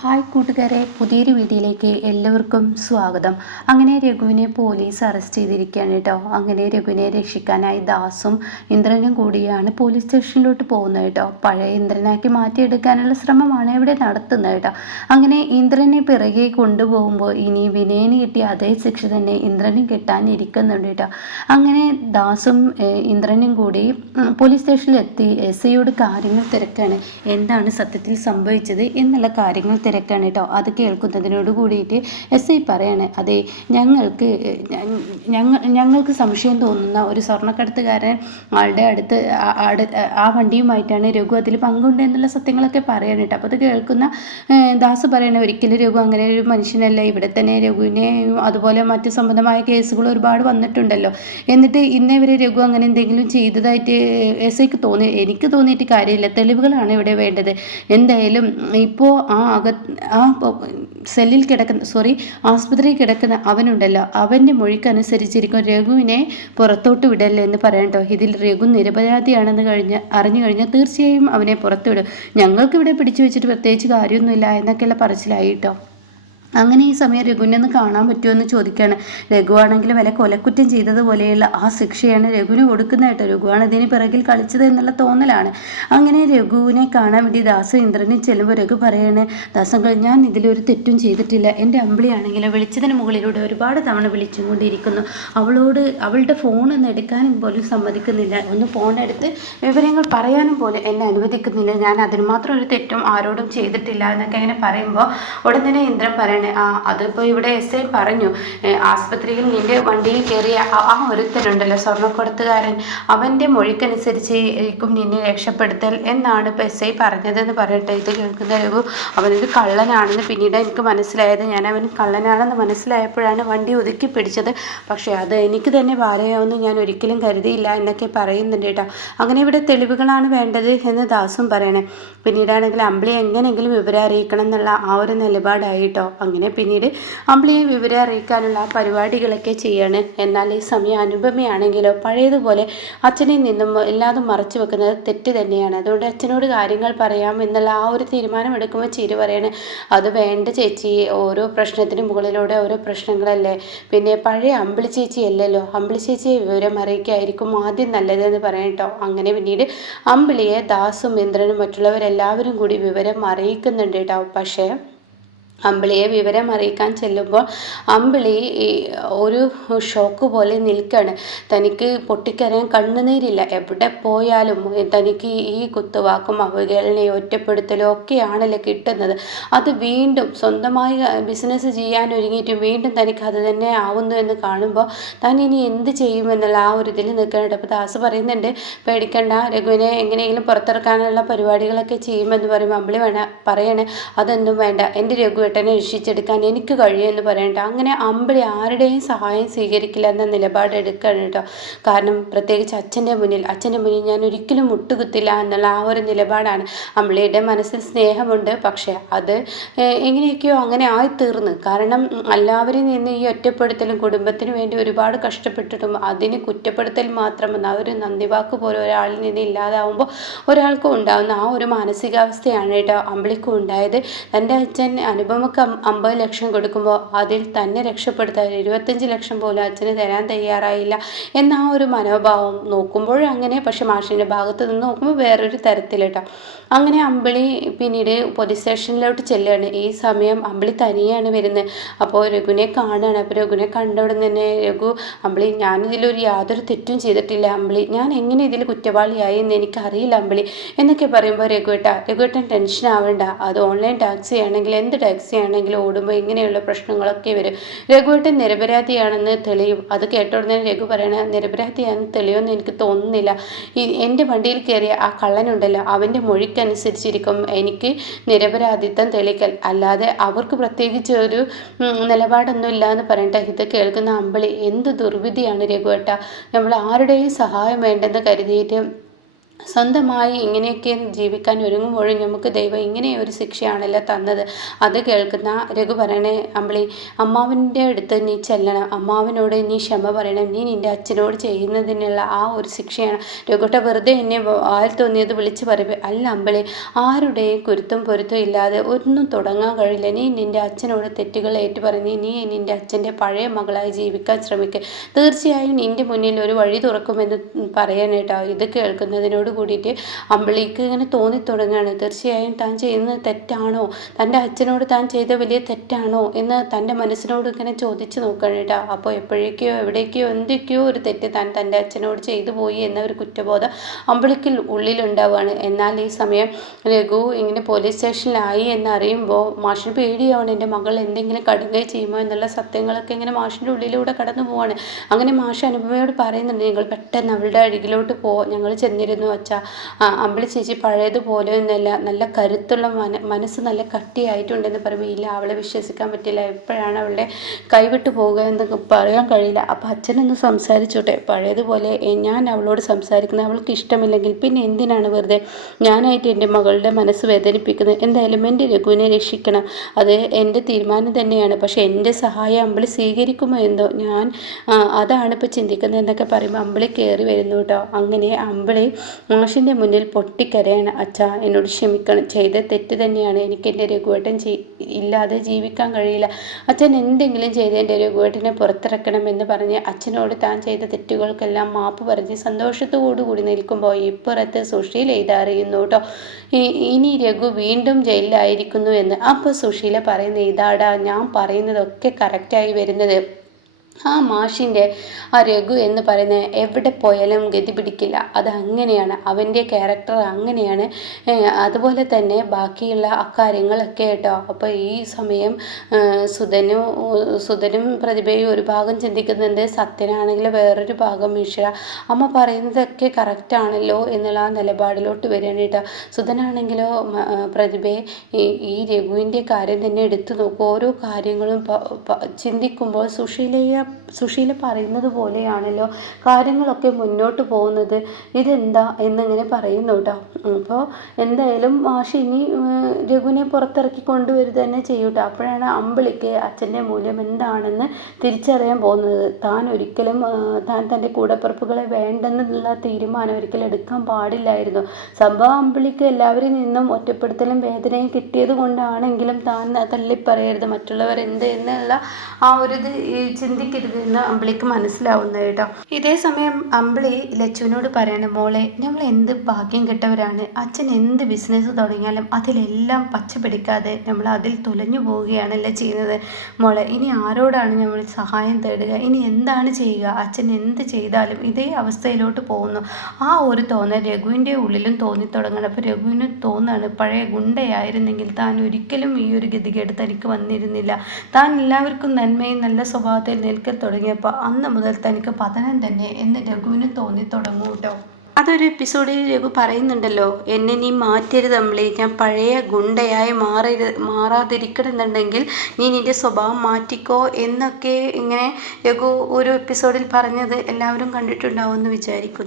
Hi കൂട്ടുകാരെ, പുതിയൊരു വീഡിയോയിലേക്ക് എല്ലാവർക്കും സ്വാഗതം. അങ്ങനെ രഘുവിനെ പോലീസ് അറസ്റ്റ് ചെയ്തിരിക്കുകയാണ് കേട്ടോ. അങ്ങനെ രഘുവിനെ രക്ഷിക്കാനായി ദാസും ഇന്ദ്രനും കൂടിയാണ് പോലീസ് സ്റ്റേഷനിലോട്ട് പോകുന്നത് കേട്ടോ. പഴയ ഇന്ദ്രനാക്കി മാറ്റിയെടുക്കാനുള്ള ശ്രമമാണ് ഇവിടെ നടത്തുന്നത് കേട്ടോ. അങ്ങനെ ഇന്ദ്രനെ പിറകെ കൊണ്ടുപോകുമ്പോൾ ഇനി വിനയന് കിട്ടിയ അതേ ശിക്ഷ തന്നെ ഇന്ദ്രനും കിട്ടാനിരിക്കുന്നുണ്ട് കേട്ടോ. അങ്ങനെ ദാസും ഇന്ദ്രനും കൂടി പോലീസ് സ്റ്റേഷനിലെത്തി എസ് ഐയോട് കാര്യങ്ങൾ തിരക്കാണ്. എന്താണ് സത്യത്തിൽ സംഭവിച്ചത് എന്നുള്ള കാര്യങ്ങൾ തിരക്കാണ് കേട്ടോ. അത് കേൾക്കുന്നതിനോട് കൂടിയിട്ട് എസ് ഐ പറയാണ്, അതെ, ഞങ്ങൾക്ക് സംശയം തോന്നുന്ന ഒരു സ്വർണ്ണക്കടത്തുകാരൻ ആളുടെ അടുത്ത് ആ വണ്ടിയുമായിട്ടാണ് രഘു അതിൽ പങ്കുണ്ട് എന്നുള്ള സത്യങ്ങളൊക്കെ പറയാണ് കേട്ടോ. അപ്പോൾ അത് കേൾക്കുന്ന ദാസ് പറയണേ, ഒരിക്കലും രഘു അങ്ങനെ ഒരു മനുഷ്യനല്ല. ഇവിടെ തന്നെ രഘുവിനെ അതുപോലെ മറ്റ് സംബന്ധമായ കേസുകൾ ഒരുപാട് വന്നിട്ടുണ്ടല്ലോ. എന്നിട്ട് ഇന്നേ വരെ രഘു അങ്ങനെ എന്തെങ്കിലും ചെയ്തതായിട്ട് എസ് ഐക്ക് എനിക്ക് തോന്നിയിട്ട് കാര്യമില്ല. തെളിവുകളാണ് ഇവിടെ വേണ്ടത്. എന്തായാലും ഇപ്പോൾ സെല്ലിൽ കിടക്കുന്ന ആസ്പത്രിയിൽ കിടക്കുന്ന അവനുണ്ടല്ലോ, അവൻ്റെ മൊഴിക്കനുസരിച്ചിരിക്കും രഘുവിനെ പുറത്തോട്ട് വിടല്ലേ എന്ന് പറയട്ടോ. ഇതിൽ രഘു നിരപരാധിയാണെന്ന് അറിഞ്ഞു കഴിഞ്ഞാൽ തീർച്ചയായും അവനെ പുറത്തുവിടും. ഞങ്ങൾക്കിവിടെ പിടിച്ചു വെച്ചിട്ട് പ്രത്യേകിച്ച് കാര്യമൊന്നുമില്ല എന്നൊക്കെയുള്ള പറച്ചിലായി കേട്ടോ. അങ്ങനെ ഈ സമയം രഘുവിനെ ഒന്ന് കാണാൻ പറ്റുമോ എന്ന് ചോദിക്കുകയാണ്. രഘുവാണെങ്കിൽ വല്ല കൊലക്കുറ്റം ചെയ്തതുപോലെയുള്ള ആ ശിക്ഷയാണ് രഘുവിന് കൊടുക്കുന്നതായിട്ട്. രഘുവാണ് ഇതിന് പിറകിൽ കളിച്ചത് എന്നുള്ള തോന്നലാണ്. അങ്ങനെ രഘുവിനെ കാണാൻ വേണ്ടി ദാസും ഇന്ദ്രനും ചെല്ലുമ്പോൾ രഘു പറയാണ്, ദാസങ്ങൾ, ഞാൻ ഇതിലൊരു തെറ്റും ചെയ്തിട്ടില്ല. എൻ്റെ അമ്പിളിയാണെങ്കിൽ വിളിച്ചതിന് മുകളിലൂടെ ഒരുപാട് തവണ വിളിച്ചും കൊണ്ടിരിക്കുന്നു. അവളുടെ ഫോണൊന്നും എടുക്കാനും പോലും സമ്മതിക്കുന്നില്ല. ഒന്ന് ഫോണെടുത്ത് വിവരങ്ങൾ പറയാനും പോലും എന്നെ അനുവദിക്കുന്നില്ല. ഞാൻ അതിന് മാത്രം ഒരു തെറ്റും ആരോടും ചെയ്തിട്ടില്ല എന്നൊക്കെ അങ്ങനെ പറയുമ്പോൾ ഉടൻ തന്നെ ഇന്ദ്രൻ പറയണേ, അതിപ്പോൾ ഇവിടെ എസ് ഐ പറഞ്ഞു, ആസ്പത്രിയിൽ നിന്റെ വണ്ടിയിൽ കയറിയ ആ ഒരുത്തനുണ്ടല്ലോ, സ്വർണ്ണക്കടത്തുകാരൻ, അവൻ്റെ മൊഴിക്കനുസരിച്ചായിരിക്കും നിന്നെ രക്ഷപ്പെടുത്തൽ എന്നാണ് ഇപ്പോൾ എസ് ഐ പറഞ്ഞതെന്ന് പറയട്ടെ. ഇത് കേൾക്കുന്ന രഘു, അവനൊരു കള്ളനാണെന്ന് പിന്നീട് എനിക്ക് മനസ്സിലായത്. ഞാൻ അവൻ കള്ളനാണെന്ന് മനസ്സിലായപ്പോഴാണ് വണ്ടി ഒതുക്കി പിടിച്ചത്. പക്ഷേ അത് എനിക്ക് തന്നെ ഭാരമാവുമെന്ന് ഞാൻ ഒരിക്കലും കരുതിയില്ല എന്നൊക്കെ പറയുന്നുണ്ട് കേട്ടോ. അങ്ങനെ ഇവിടെ തെളിവുകളാണ് വേണ്ടത് എന്ന് ദാസും പറയണേ. പിന്നീടാണെങ്കിൽ അമ്പിളി എങ്ങനെയെങ്കിലും വിവരം അറിയിക്കണം എന്നുള്ള ആ ഒരു നിലപാടായി കേട്ടോ. അങ്ങനെ പിന്നീട് അമ്പിളിയെ വിവരം അറിയിക്കാനുള്ള പരിപാടികളൊക്കെ ചെയ്യാണ്. എന്നാൽ ഈ സമയം അനുപമയാണെങ്കിലോ പഴയതുപോലെ അച്ഛനിൽ നിന്നും എല്ലാതും മറച്ചു വെക്കുന്നത് തെറ്റ് തന്നെയാണ്. അതുകൊണ്ട് അച്ഛനോട് കാര്യങ്ങൾ പറയാം എന്നുള്ള ആ ഒരു തീരുമാനം എടുക്കുമ്പോൾ ചിരി പറയാണ്, അത് വേണ്ട ചേച്ചി, ഓരോ പ്രശ്നത്തിന് മുകളിലൂടെ ഓരോ പ്രശ്നങ്ങളല്ലേ, പിന്നെ പഴയ അമ്പിളി ചേച്ചി അല്ലല്ലോ, അമ്പിളി ചേച്ചിയെ വിവരം അറിയിക്കായിരിക്കും ആദ്യം നല്ലതെന്ന് പറയാം കേട്ടോ. അങ്ങനെ പിന്നീട് അമ്പിളിയെ ദാസും ഇന്ദ്രനും മറ്റുള്ളവരെല്ലാവരും കൂടി വിവരം അറിയിക്കുന്നുണ്ട് കേട്ടോ. പക്ഷേ അമ്പിളിയെ വിവരം അറിയിക്കാൻ ചെല്ലുമ്പോൾ അമ്പിളി ഒരു ഷോക്ക് പോലെ നിൽക്കുകയാണ്. തനിക്ക് പൊട്ടിക്കരയാൻ കണ്ണുനീരില്ല. എവിടെ പോയാലും തനിക്ക് ഈ കുത്തുവാക്കും അവഹേളനയും ഒറ്റപ്പെടുത്തലും ഒക്കെയാണല്ലോ കിട്ടുന്നത്. അത് വീണ്ടും സ്വന്തമായി ബിസിനസ് ചെയ്യാൻ ഒരുങ്ങിയിട്ടും വീണ്ടും തനിക്ക് അത് തന്നെ ആവുന്നു എന്ന് കാണുമ്പോൾ താൻ ഇനി എന്ത് ചെയ്യുമെന്നുള്ള ആ ഒരു ഇതിൽ നിൽക്കാനുണ്ട്. അപ്പോൾ ദാസ് പറയുന്നുണ്ട്, പേടിക്കണ്ട, രഘുവിനെ എങ്ങനെയെങ്കിലും പുറത്തിറക്കാനുള്ള പരിപാടികളൊക്കെ ചെയ്യുമെന്ന് പറയുമ്പോൾ അമ്പിളി പറയണേ, അതൊന്നും വേണ്ട, എൻ്റെ രഘു ഏട്ടനെ രക്ഷിച്ചെടുക്കാൻ എനിക്ക് കഴിയുമെന്ന് പറയണ്ട. അങ്ങനെ അമ്പിളി ആരുടെയും സഹായം സ്വീകരിക്കില്ല എന്ന നിലപാട് എടുക്കുകയാണ് കേട്ടോ. കാരണം പ്രത്യേകിച്ച് അച്ഛൻ്റെ മുന്നിൽ ഞാൻ ഒരിക്കലും മുട്ടുകുത്തില്ല എന്നുള്ള ആ ഒരു നിലപാടാണ്. അമ്പിളിയുടെ മനസ്സിൽ സ്നേഹമുണ്ട്, പക്ഷേ അത് എങ്ങനെയൊക്കെയോ അങ്ങനെ ആയിത്തീർന്നു. കാരണം എല്ലാവരും നിന്ന് ഈ ഒറ്റപ്പെടുത്തലും കുടുംബത്തിന് വേണ്ടി ഒരുപാട് കഷ്ടപ്പെട്ടിട്ടും അതിന് കുറ്റപ്പെടുത്തൽ മാത്രം ആ ഒരു നന്ദിവാക്ക് പോലെ ഒരാളിൽ നിന്ന് ഇല്ലാതാവുമ്പോൾ ഒരാൾക്കും ഉണ്ടാകുന്ന ആ ഒരു മാനസികാവസ്ഥയാണ് കേട്ടോ അമ്പിളിക്കും ഉണ്ടായത്. തൻ്റെ അച്ഛൻ അനുപമക്ക് 50 ലക്ഷം കൊടുക്കുമ്പോൾ അതിൽ തന്നെ രക്ഷപ്പെടുത്താൻ 25 ലക്ഷം പോലും അച്ഛന് തരാൻ തയ്യാറായില്ല എന്ന ആ ഒരു മനോഭാവം നോക്കുമ്പോൾ അങ്ങനെ, പക്ഷെ മാഷിൻ്റെ ഭാഗത്ത് നിന്ന് നോക്കുമ്പോൾ വേറൊരു തരത്തിൽ കേട്ടോ. അങ്ങനെ അമ്പിളി പിന്നീട് പോലീസ് സ്റ്റേഷനിലോട്ട് ചെല്ലുകയാണ്. ഈ സമയം അമ്പിളി തനിയാണ് വരുന്നത്. അപ്പോൾ രഘുവിനെ കാണുകയാണ്. അപ്പോൾ രഘുവിനെ കണ്ട ഉടൻ തന്നെ രഘു, അമ്പിളി, ഞാനിതിലൊരു യാതൊരു തെറ്റും ചെയ്തിട്ടില്ല അമ്പിളി, ഞാൻ എങ്ങനെ ഇതിൽ കുറ്റവാളിയായി എന്ന് എനിക്കറിയില്ല അമ്പിളി എന്നൊക്കെ പറയുമ്പോൾ രഘുവേട്ടൻ ടെൻഷൻ ആവേണ്ട, അത് ഓൺലൈൻ ടാക്സി ആണെങ്കിൽ എന്ത് ടാക്സി ആണെങ്കിലും ഓടുമ്പോൾ ഇങ്ങനെയുള്ള പ്രശ്നങ്ങളൊക്കെ വരും. രഘുവേട്ടൻ നിരപരാധിയാണെന്ന് തെളിയും. അത് കേട്ട ഉടനെ രഘു പറയണ, നിരപരാധിയാണെന്ന് തെളിയുമെന്ന് എനിക്ക് തോന്നുന്നില്ല. എൻ്റെ വണ്ടിയിൽ കയറിയ ആ കള്ളനുണ്ടല്ലോ, അവൻ്റെ മൊഴിക്കനുസരിച്ചിരിക്കും എനിക്ക് നിരപരാധിത്വം തെളിക്കൽ, അല്ലാതെ അവർക്ക് പ്രത്യേകിച്ച് ഒരു നിലപാടൊന്നും ഇല്ല എന്ന് പറയട്ടെ. ഇത് കേൾക്കുന്ന അമ്പിളി, എന്ത് ദുർവിധിയാണ് രഘുവേട്ട, നമ്മൾ ആരുടെയും സഹായം വേണ്ടെന്ന് കരുതിയിട്ട് സ്വന്തമായി ഇങ്ങനെയൊക്കെ ജീവിക്കാൻ ഒരുങ്ങുമ്പോഴും നമുക്ക് ദൈവം ഇങ്ങനെ ഒരു ശിക്ഷയാണല്ലോ തന്നത്. അത് കേൾക്കുന്ന രഘു പറയണേ, അമ്പിളി അമ്മാവൻ്റെ അടുത്ത് നീ ചെല്ലണം, അമ്മാവനോട് നീ ക്ഷമ പറയണം, നീ നിൻ്റെ അച്ഛനോട് ചെയ്യുന്നതിനുള്ള ആ ഒരു ശിക്ഷയാണ്. രഘുട്ട വെറുതെ എന്നെ ആൽ തോന്നിയത് വിളിച്ച് പറയും. അല്ല അമ്പിളി, ആരുടെയും കുരുത്തും പൊരുത്തും ഇല്ലാതെ ഒന്നും തുടങ്ങാൻ കഴിയില്ല. നീ നിൻ്റെ അച്ഛനോട് തെറ്റുകൾ ഏറ്റുപറഞ്ഞ് നീ നിൻ്റെ അച്ഛൻ്റെ പഴയ മകളായി ജീവിക്കാൻ ശ്രമിക്കുക. തീർച്ചയായും നിൻ്റെ മുന്നിൽ ഒരു വഴി തുറക്കുമെന്ന് പറയാനേട്ടോ. ഇത് കേൾക്കുന്നതിനോട് കൂടിയിട്ട് അമ്പിളിക്ക് ഇങ്ങനെ തോന്നിത്തുടങ്ങുകയാണ്, തീർച്ചയായും താൻ ചെയ്യുന്നത് തെറ്റാണോ, തൻ്റെ അച്ഛനോട് താൻ ചെയ്ത വലിയ തെറ്റാണോ എന്ന് തൻ്റെ മനസ്സിനോട് ഇങ്ങനെ ചോദിച്ച് നോക്കണം കേട്ടോ. അപ്പോൾ എപ്പോഴേക്കോ എവിടേക്കോ എന്തൊക്കെയോ ഒരു തെറ്റ് താൻ തൻ്റെ അച്ഛനോട് ചെയ്തു പോയി എന്ന ഒരു കുറ്റബോധം അമ്പിളിക്ക് ഉള്ളിലുണ്ടാവുകയാണ്. എന്നാൽ ഈ സമയം രഘു ഇങ്ങനെ പോലീസ് സ്റ്റേഷനിലായി എന്നറിയുമ്പോൾ മാഷിന് പേടിയാവണം, എൻ്റെ മകൾ എന്തെങ്കിലും കടുകൈ ചെയ്യുമോ എന്നുള്ള സത്യങ്ങളൊക്കെ ഇങ്ങനെ മാഷിൻ്റെ ഉള്ളിലൂടെ കടന്നു പോവാണ്. അങ്ങനെ മാഷ് അനുപമയോട് പറയുന്നുണ്ട്, നിങ്ങൾ പെട്ടെന്ന് അവളുടെ അരികിലോട്ട് ഞങ്ങൾ ചെന്നിരുന്നു അച്ഛാ, അമ്പിളി ചേച്ചി പഴയതുപോലെ ഒന്നുമല്ല, നല്ല കരുത്തുള്ള മനസ്സ് നല്ല കട്ടിയായിട്ടുണ്ടെന്ന് പറയുമ്പോൾ ഇല്ല, അവളെ വിശ്വസിക്കാൻ പറ്റില്ല, എപ്പോഴാണ് അവളുടെ കൈവിട്ട് പോകുക എന്നൊക്കെ പറയാൻ കഴിയില്ല. അപ്പോൾ അച്ഛനൊന്ന് സംസാരിച്ചോട്ടെ, പഴയതുപോലെ ഞാൻ അവളോട് സംസാരിക്കുന്നത് അവൾക്ക് ഇഷ്ടമില്ലെങ്കിൽ പിന്നെ എന്തിനാണ് വെറുതെ ഞാനായിട്ട് എൻ്റെ മകളുടെ മനസ്സ് വേദനിപ്പിക്കുന്നത്. എന്തായാലും എൻ്റെ രഘുവിനെ രക്ഷിക്കണം, അത് എൻ്റെ തീരുമാനം തന്നെയാണ്. പക്ഷേ എൻ്റെ സഹായം അമ്പിളി സ്വീകരിക്കുമോ എന്തോ, ഞാൻ അതാണ് ഇപ്പോൾ ചിന്തിക്കുന്നത് എന്നൊക്കെ പറയുമ്പോൾ അമ്പിളി കയറി വരുന്നു കേട്ടോ. അങ്ങനെ അമ്പിളി മാഷിൻ്റെ മുന്നിൽ പൊട്ടിക്കരയാണ്. അച്ഛാ, എന്നോട് ക്ഷമിക്കണം, ചെയ്ത തെറ്റ് തന്നെയാണ്, എനിക്ക് എൻ്റെ രഘുവേട്ടൻ ഇല്ലാതെ ജീവിക്കാൻ കഴിയില്ല. അച്ഛൻ എന്തെങ്കിലും ചെയ്ത് എൻ്റെ രഘുവേട്ടനെ പുറത്തിറക്കണമെന്ന് പറഞ്ഞ് അച്ഛനോട് താൻ ചെയ്ത തെറ്റുകൾക്കെല്ലാം മാപ്പ് പറഞ്ഞ് സന്തോഷത്തോടു കൂടി നിൽക്കുമ്പോൾ ഇപ്പുറത്ത് സുശീല ഇതറിയുന്നു കേട്ടോ, ഇനി രഘു വീണ്ടും ജയിലിലായിരിക്കുന്നു എന്ന്. അപ്പോൾ സുശീല പറയുന്നത്, ഇതാടാ ഞാൻ പറയുന്നതൊക്കെ കറക്റ്റായി വരുന്നത്. ആ മാഷിൻ്റെ ആ രഘു എന്ന് പറയുന്നത് എവിടെ പോയാലും ഗതി പിടിക്കില്ല, അത് അങ്ങനെയാണ്, അവൻ്റെ ക്യാരക്ടർ അങ്ങനെയാണ്. അതുപോലെ ബാക്കിയുള്ള അക്കാര്യങ്ങളൊക്കെ കേട്ടോ. അപ്പോൾ ഈ സമയം സുധനും പ്രതിഭയും ഒരു ഭാഗം ചിന്തിക്കുന്നുണ്ട്, സത്യനാണെങ്കിൽ വേറൊരു ഭാഗം മിശ്ര. അമ്മ പറയുന്നതൊക്കെ കറക്റ്റാണല്ലോ എന്നുള്ള ആ നിലപാടിലോട്ട് വരികയാണ് കേട്ടോ. സുധനാണെങ്കിലോ പ്രതിഭയെ ഈ രഘുവിൻ്റെ കാര്യം തന്നെ എടുത്തു നോക്കും, ഓരോ കാര്യങ്ങളും ചിന്തിക്കുമ്പോൾ സുശീല പറയുന്നത് പോലെയാണല്ലോ കാര്യങ്ങളൊക്കെ മുന്നോട്ട് പോകുന്നത്, ഇതെന്താ എന്നിങ്ങനെ പറയുന്നു കേട്ടോ. അപ്പോൾ എന്തായാലും മാഷി ഇനി രഘുവിനെ പുറത്തിറക്കി കൊണ്ടുവരിക തന്നെ ചെയ്യൂട്ടോ. അപ്പോഴാണ് അമ്പിളിക്ക് അച്ഛൻ്റെ മൂല്യം എന്താണെന്ന് തിരിച്ചറിയാൻ പോകുന്നത്. താൻ ഒരിക്കലും തൻ്റെ കൂടപ്പിറപ്പുകളെ വേണ്ടെന്നുള്ള തീരുമാനം ഒരിക്കലും എടുക്കാൻ പാടില്ലായിരുന്നു. സംഭവം അമ്പിളിക്ക് എല്ലാവരിൽ നിന്നും ഒറ്റപ്പെടുത്തലും വേദനയും കിട്ടിയത് കൊണ്ടാണെങ്കിലും താൻ തള്ളിപ്പറയരുത്, മറ്റുള്ളവരെന്ത് എന്നുള്ള ആ ഒരു ഇത് ചിന്തിക്കരുത് എന്ന് അമ്പിളിക്ക് മനസ്സിലാവുന്നത് കേട്ടോ. ഇതേ സമയം അമ്പിളി ലച്ചുവിനോട് പറയണം, മോളെ നമ്മൾ എന്ത് ഭാഗ്യം കെട്ടവരാണ്, അച്ഛൻ എന്ത് ബിസിനസ് തുടങ്ങിയാലും അതിലെല്ലാം പച്ച പിടിക്കാതെ നമ്മൾ അതിൽ തുലഞ്ഞു പോവുകയാണല്ലോ ചെയ്യുന്നത്. മോളെ, ഇനി ആരോടാണ് നമ്മൾ സഹായം തേടുക, ഇനി എന്താണ് ചെയ്യുക, അച്ഛൻ എന്ത് ചെയ്താലും ഇതേ അവസ്ഥയിലോട്ട് പോകുന്നു. ആ ഒരു തോന്നൽ രഘുവിൻ്റെ ഉള്ളിലും തോന്നിത്തുടങ്ങണം. അപ്പോൾ രഘുവിന് തോന്നുകയാണ്, പഴയ ഗുണ്ടയായിരുന്നെങ്കിൽ താൻ ഒരിക്കലും ഈ ഒരു ഗതികേട് തനിക്ക് വന്നിരുന്നില്ല, താൻ എല്ലാവർക്കും നന്മയും നല്ല സ്വഭാവത്തിൽ നിൽക്കാൻ തുടങ്ങിയപ്പോൾ അന്ന് മുതൽ തനിക്ക് പതനം തന്നെ എന്ന് രഘുവിന് തോന്നിത്തുടങ്ങും കേട്ടോ. അതൊരു എപ്പിസോഡിൽ രഘു പറയുന്നുണ്ടല്ലോ, എന്നെ നീ മാറ്റരുത് അമ്പിളി, ഞാൻ പഴയ ഗുണ്ടയായി മാറാതിരിക്കണമെന്നുണ്ടെങ്കിൽ നീ നിൻ്റെ സ്വഭാവം മാറ്റിക്കോ എന്നൊക്കെ ഇങ്ങനെ രഘു ഒരു എപ്പിസോഡിൽ പറഞ്ഞത് എല്ലാവരും കണ്ടിട്ടുണ്ടാവുമെന്ന് വിചാരിക്കുന്നു.